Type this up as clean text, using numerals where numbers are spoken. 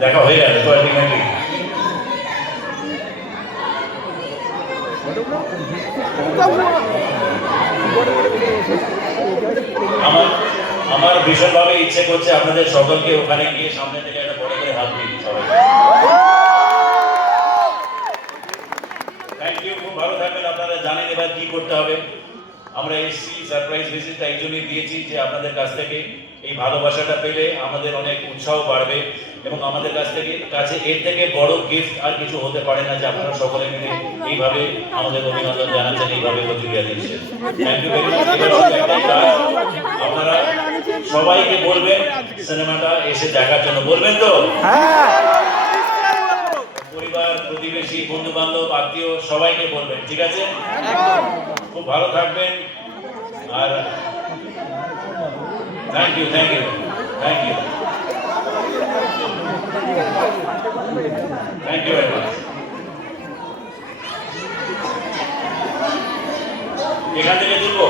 দেখা হয়ে গেল তো আলটিমেটলি। আমার ভীষণভাবে ইচ্ছে করছে আপনাদের সকলকে ওখানে গিয়ে সামনে থেকে একটা বড় করে হাত দিই সবাই। থ্যাংক ইউ, খুব ভালো থাকবেন। আপনারা জানেন এবার কি করতে হবে। আমরা এসছি সারপ্রাইজ ভিজিট এই জন্যই দিয়েছি যে আপনাদের কাছ থেকে এই ভালোবাসাটা পেলে আমাদের অনেক উৎসাহ বাড়বে এবং আমাদের কাছে এর থেকে বড় গিফট আর কিছু হতে পারে না যে আপনারা সকলে মিলে এইভাবে আমাদের অভিনন্দন জানাচ্ছেন, এইভাবে প্রতিক্রিয়া দিচ্ছেন। Thank you very much. আপনারা সবাইকে বলবেন সিনেমাটা এসে দেখার জন্য, বলবেন তো? পরিবার, প্রতিবেশী, বন্ধু বান্ধব, আত্মীয় সবাইকে বলবেন, ঠিক আছে? খুব ভালো থাকবেন। আর thank you, thank you, thank you, thank you very much. এখান থেকে তুলবো।